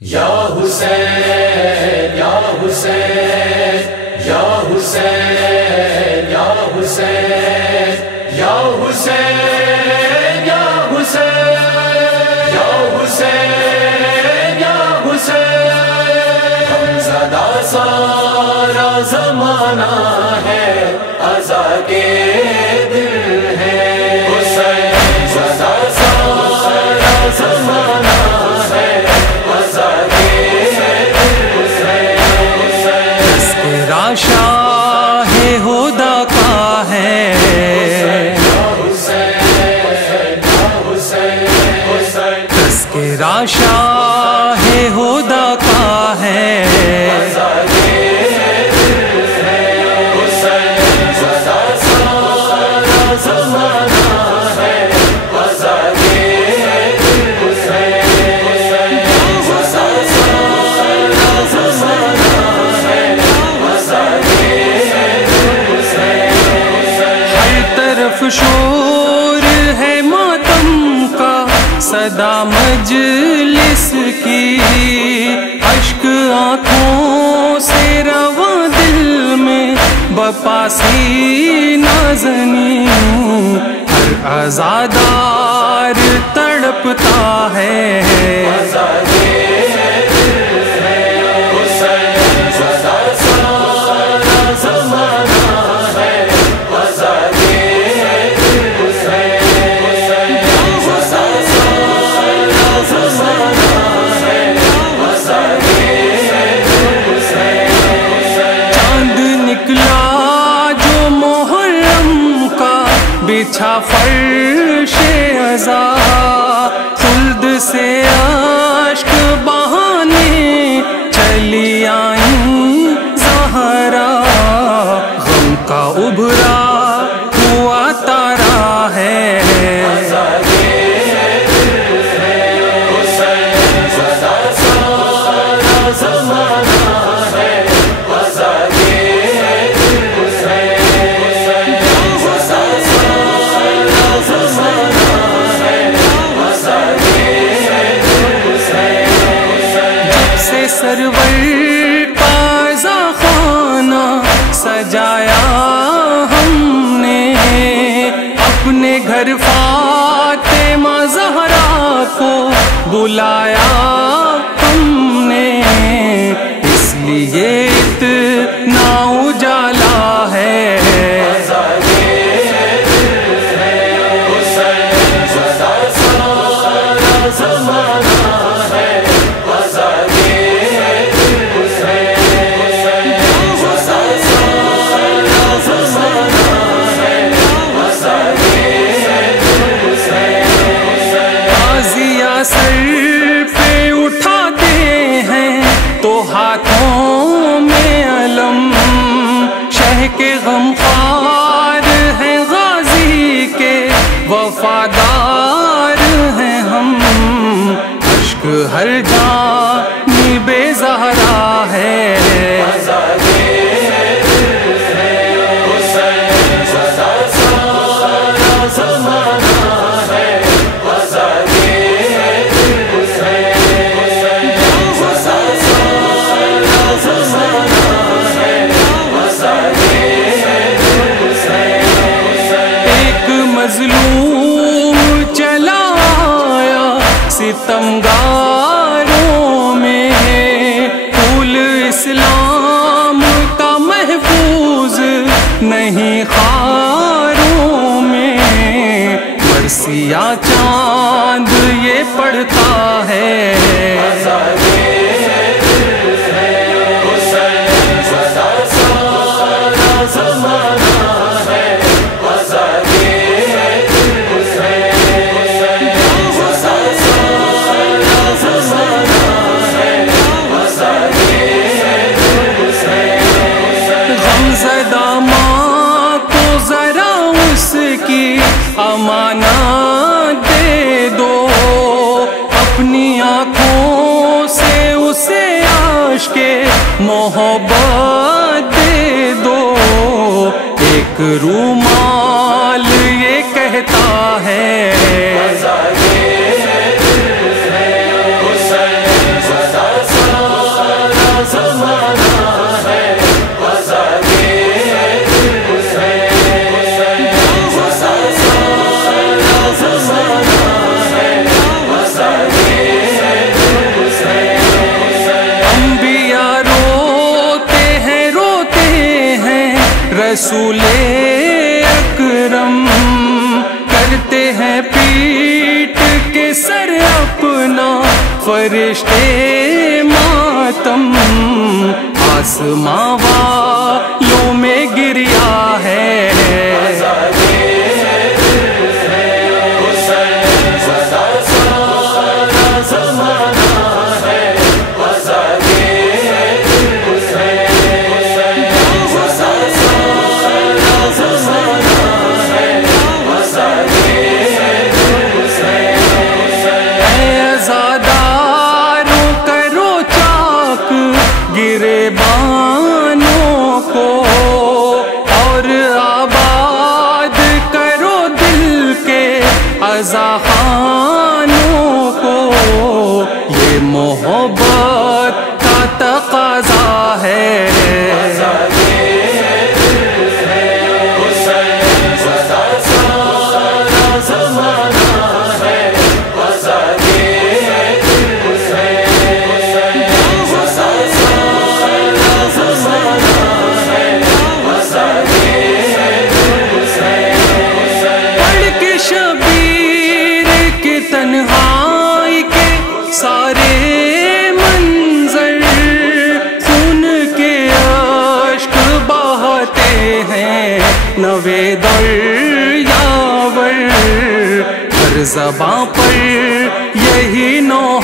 یا حسین یا حسین یا حسین یا حسین یا حسین یا حسین یا حسین یا حسین غمزدہ سارا زمانہ ہے عزا کے دل ہے حسین زدہ سارا زمانہ ہے عزا کے دل ہے تذکرہ شاہ ہدیٰ کا ہے تذکرہ شاہ ہدیٰ کا ہے شور ہے ماتم کا صدا مجلس کی اشک آنکھوں سے رواں دل میں بپاسی نازنی ہر عزادار تڑپتا ہے بچھا فرش عزا خلد سے اشک بہانے چلی آئیں زہرا غم کا ابھرا ہوا تارا ہے سرور کا خانہ سجایا ہم نے اپنے گھر فاطمہ زہرا کو بلایا ہم نے اس لیے اتنا اجالا ہے سر پہ اٹھاتے ہیں تو ہاتھوں میں علم شہ کے غمخوار ہیں غازی کے وفادار ہیں ہم اشک ہر جانب زہرا ہے مظلوم چلا آیا ستمگاروں میں پھول اسلام کا محفوظ نہیں خاروں میں مرثیہ چاند یہ پڑھتا ہے امانت دے دو اپنی آنکھوں سے اسے عاشق محبت دے دو ایک رومال یہ کہتا ہے رسول اکرم کرتے ہیں پیٹ کے سر اپنا فرشتے ماتم، آسماں والوں میں گریا ہے۔ گریبانوں کو اور آباد کرو دل کے اذخانوں کو، یہ محبت کا تقاضا ہے۔ تنہائی کے سارے منظر خون کے اشک بہاتے ہیں، نوے دریاور ہر زباں پر یہی نو